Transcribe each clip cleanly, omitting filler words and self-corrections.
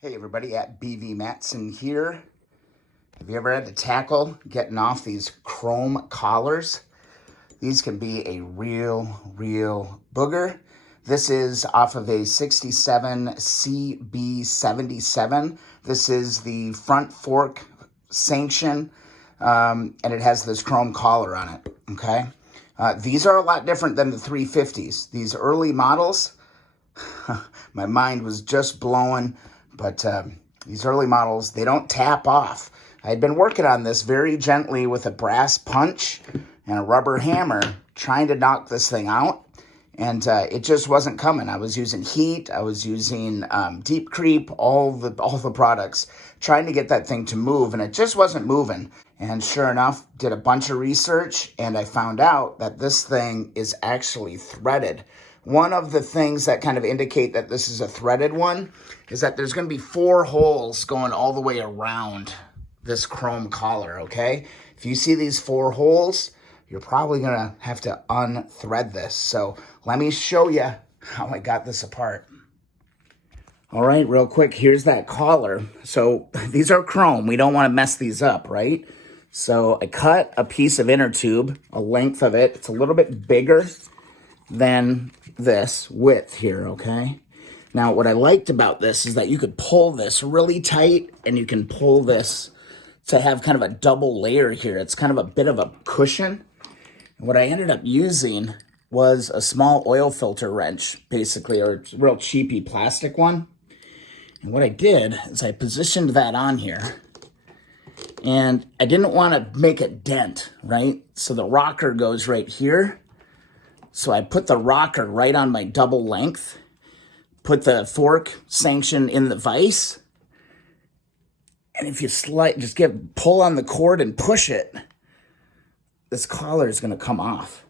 Hey everybody, at BV Matson here. Have you ever had to tackle getting off these chrome collars? These can be a real booger. This is off of a 67 CB77. This is the front fork sanction, and it has this chrome collar on it, okay? These are a lot different than the 350s. These early models, my mind was just blowing. But these early models, they don't tap off. I had been working on this very gently with a brass punch and a rubber hammer, trying to knock this thing out, and it just wasn't coming. I was using heat, I was using deep creep, all the products, trying to get that thing to move, and it just wasn't moving. And sure enough, did a bunch of research, and I found out that this thing is actually threaded. One of the things that kind of indicate that this is a threaded one is that there's going to be 4 holes going all the way around this chrome collar, okay? If you see these 4 holes, you're probably going to have to unthread this. So let me show you how I got this apart. All right, real quick, here's that collar. So these are chrome. We don't want to mess these up, right? So I cut a piece of inner tube, a length of it. It's a little bit bigger than this width here, okay? Now, what I liked about this is that you could pull this really tight, and you can pull this to have kind of a double layer here. It's kind of a bit of a cushion. And what I ended up using was a small oil filter wrench, basically, or a real cheapy plastic one. And what I did is I positioned that on here, and I didn't want to make a dent, right? So the rocker goes right here. So I put the rocker right on my double length, put the fork sanction in the vise, and if you just pull on the cord and push it, this collar is going to come off.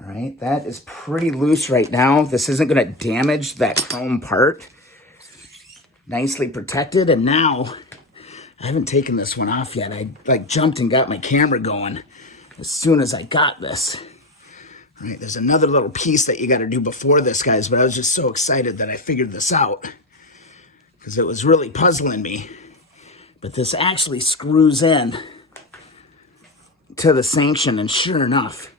All right, that is pretty loose right now. This isn't going to damage that chrome part. Nicely protected, and now I haven't taken this one off yet. I jumped and got my camera going as soon as I got this. All right, there's another little piece that you got to do before this, guys, but I was just so excited that I figured this out because it was really puzzling me. But this actually screws in to the sanction, and sure enough,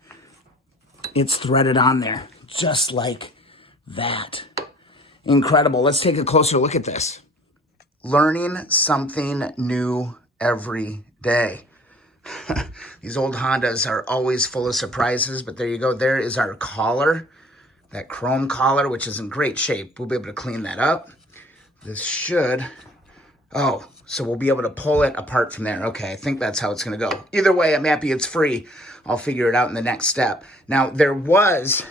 it's threaded on there just like that. Incredible. Let's take a closer look at this. Learning something new every day. These old Hondas are always full of surprises, but there you go. There is our collar, that chrome collar, which is in great shape. We'll be able to clean that up. This should, so we'll be able to pull it apart from there. Okay, I think that's how it's going to go. Either way, I'm happy it's free. I'll figure it out in the next step. Now, there was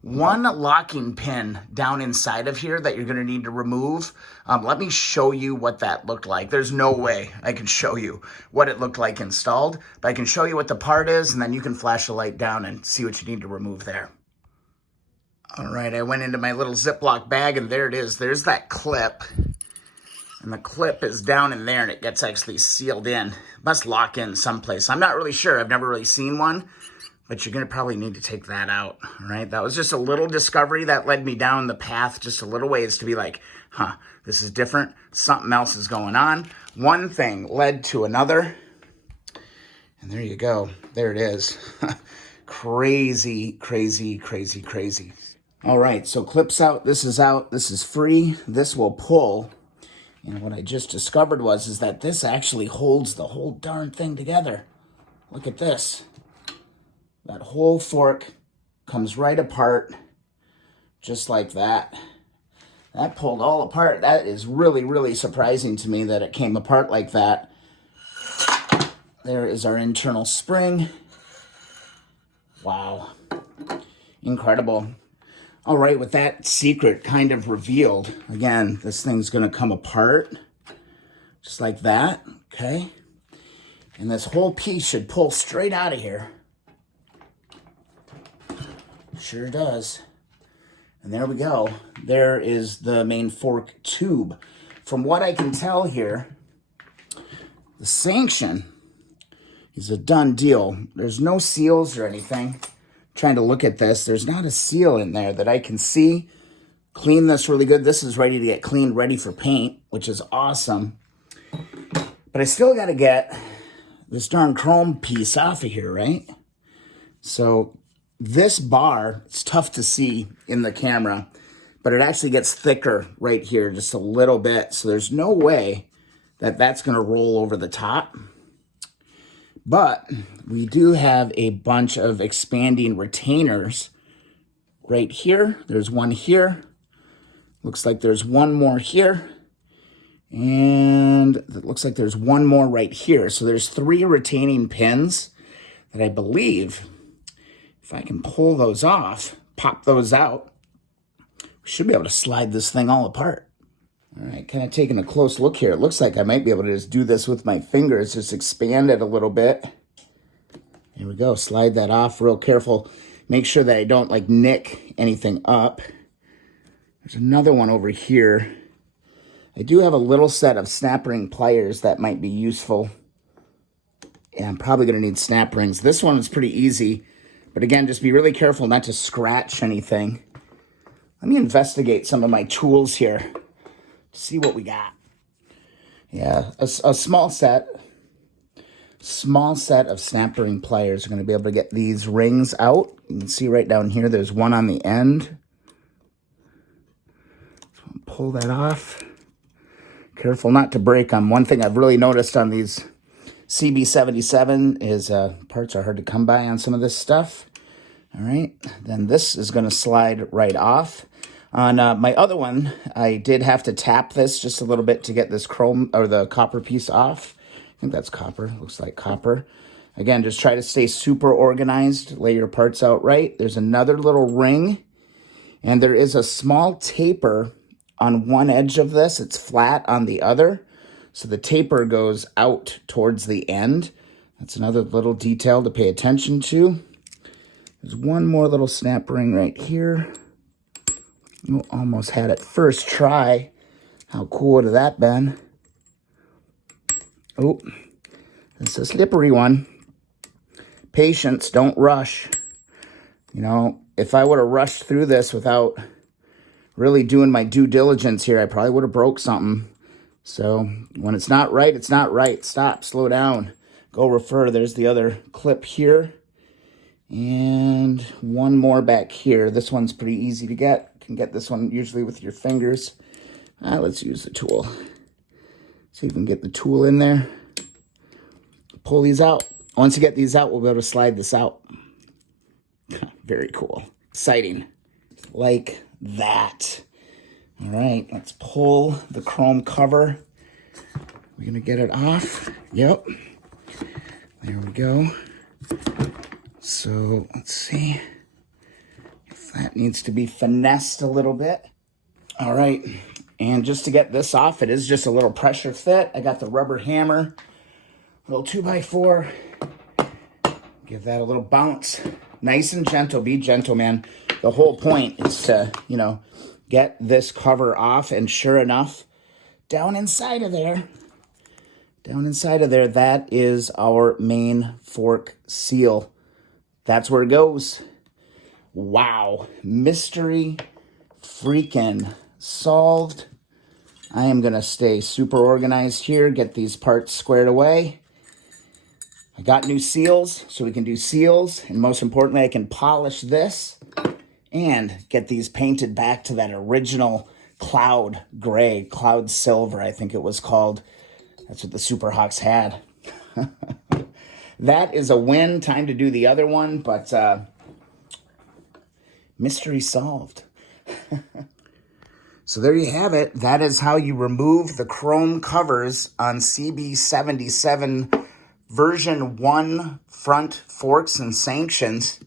one locking pin down inside of here that you're going to need to remove. Let me show you what that looked like. There's no way I can show you what it looked like installed, but I can show you what the part is, and then you can flash the light down and see what you need to remove there. All right, I went into my little Ziploc bag, and there it is. There's that clip, and the clip is down in there, and it gets actually sealed in. It must lock in someplace. I'm not really sure. I've never really seen one. But you're going to probably need to take that out, all right? That was just a little discovery that led me down the path just a little ways to be like, this is different. Something else is going on. One thing led to another. And there you go. There it is. Crazy. All right, so clips out. This is free. This will pull. And what I just discovered is that this actually holds the whole darn thing together. Look at this. That whole fork comes right apart, just like that. That pulled all apart. That is really surprising to me that it came apart like that. There is our internal spring. Wow. Incredible. All right, with that secret kind of revealed, again, this thing's going to come apart just like that, okay? And this whole piece should pull straight out of here. Sure does. And there we go. There is the main fork tube. From what I can tell here, the sanction is a done deal. There's no seals or anything. I'm trying to look at this. There's not a seal in there that I can see. clean this really good. This is ready to get cleaned, ready for paint, which is awesome. But I still got to get this darn chrome piece off of here, right? So this bar, it's tough to see in the camera, but it actually gets thicker right here just a little bit. So there's no way that that's going to roll over the top. But we do have a bunch of expanding retainers right here. There's one here. Looks like there's one more here. And it looks like there's one more right here. So there's 3 retaining pins that I believe, if I can pull those off, pop those out, we should be able to slide this thing all apart. All right, kind of taking a close look here. It looks like I might be able to just do this with my fingers, just expand it a little bit. Here we go, slide that off real careful. Make sure that I don't like nick anything up. There's another one over here. I do have a little set of snap ring pliers that might be useful. Yeah, I'm probably gonna need snap rings. This one is pretty easy, but again, just be really careful not to scratch anything. Let me investigate some of my tools here. See what we got. Yeah, a small set of snap ring pliers are going to be able to get these rings out. You can see right down here, there's one on the end. So pull that off. Careful not to break them. One thing I've really noticed on these CB77 is parts are hard to come by on some of this stuff. All right, then this is going to slide right off. On my other one, I did have to tap this just a little bit to get this chrome or the copper piece off. I think that's copper. Looks like copper. Again, just try to stay super organized. Lay your parts out right. There's another little ring, and there is a small taper on one edge of this. It's flat on the other, so the taper goes out towards the end. That's another little detail to pay attention to. There's one more little snap ring right here. Oh, almost had it first try. How cool would have that been? Oh, it's a slippery one. Patience, don't rush. You know, if I would have rushed through this without really doing my due diligence here, I probably would have broke something. So when it's not right, it's not right. Stop, slow down, go refer. There's the other clip here. And one more back here. This one's pretty easy to get. You can get this one usually with your fingers. Let's use the tool. See if we can get the tool in there. Pull these out. Once you get these out, we'll be able to slide this out. Very cool. Exciting. Like that. All right, let's pull the chrome cover. We're gonna get it off. Yep. There we go. So let's see if that needs to be finessed a little bit. All right, and just to get this off, it is just a little pressure fit. I got the rubber hammer, little 2x4. Give that a little bounce. Nice and gentle, be gentle, man. The whole point is to, you know, get this cover off, and sure enough, down inside of there, that is our main fork seal. That's where it goes. Wow. Mystery freaking solved. I am going to stay super organized here, get these parts squared away. I got new seals, so we can do seals. And most importantly, I can polish this and get these painted back to that original cloud gray, cloud silver, I think it was called. That's what the Super Hawks had. That is a win. Time to do the other one, but mystery solved. So there you have it. That is how you remove the chrome covers on CB77 version 1 front forks and sanctions.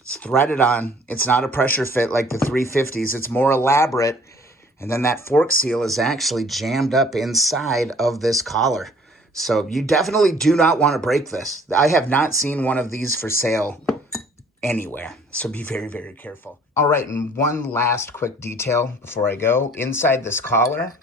It's threaded on. It's not a pressure fit like the 350s. It's more elaborate. And then that fork seal is actually jammed up inside of this collar. So you definitely do not want to break this. I have not seen one of these for sale anywhere. So be very, very careful. All right, and one last quick detail before I go. Inside this collar,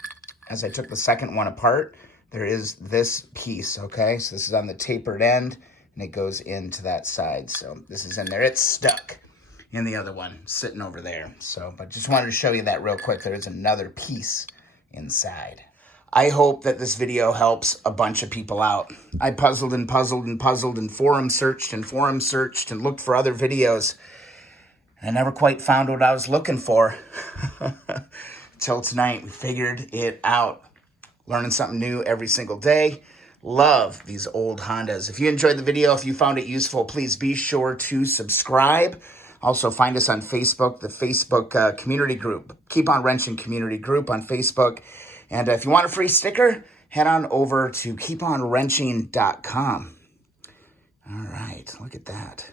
as I took the second one apart, there is this piece, okay? So this is on the tapered end, and it goes into that side. So this is in there. It's stuck. in the other one sitting over there. So, but just wanted to show you that real quick. There's another piece inside. I hope that this video helps a bunch of people out. I puzzled and puzzled and puzzled and forum searched and looked for other videos. I never quite found what I was looking for. Till tonight, we figured it out. Learning something new every single day. Love these old Hondas. If you enjoyed the video, if you found it useful, please be sure to subscribe. Also, find us on Facebook, the Facebook community group. Keep on Wrenching community group on Facebook. And if you want a free sticker, head on over to keeponwrenching.com. All right, look at that.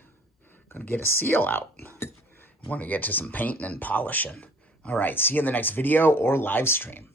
Gonna get a seal out. I want to get to some painting and polishing. All right, see you in the next video or live stream.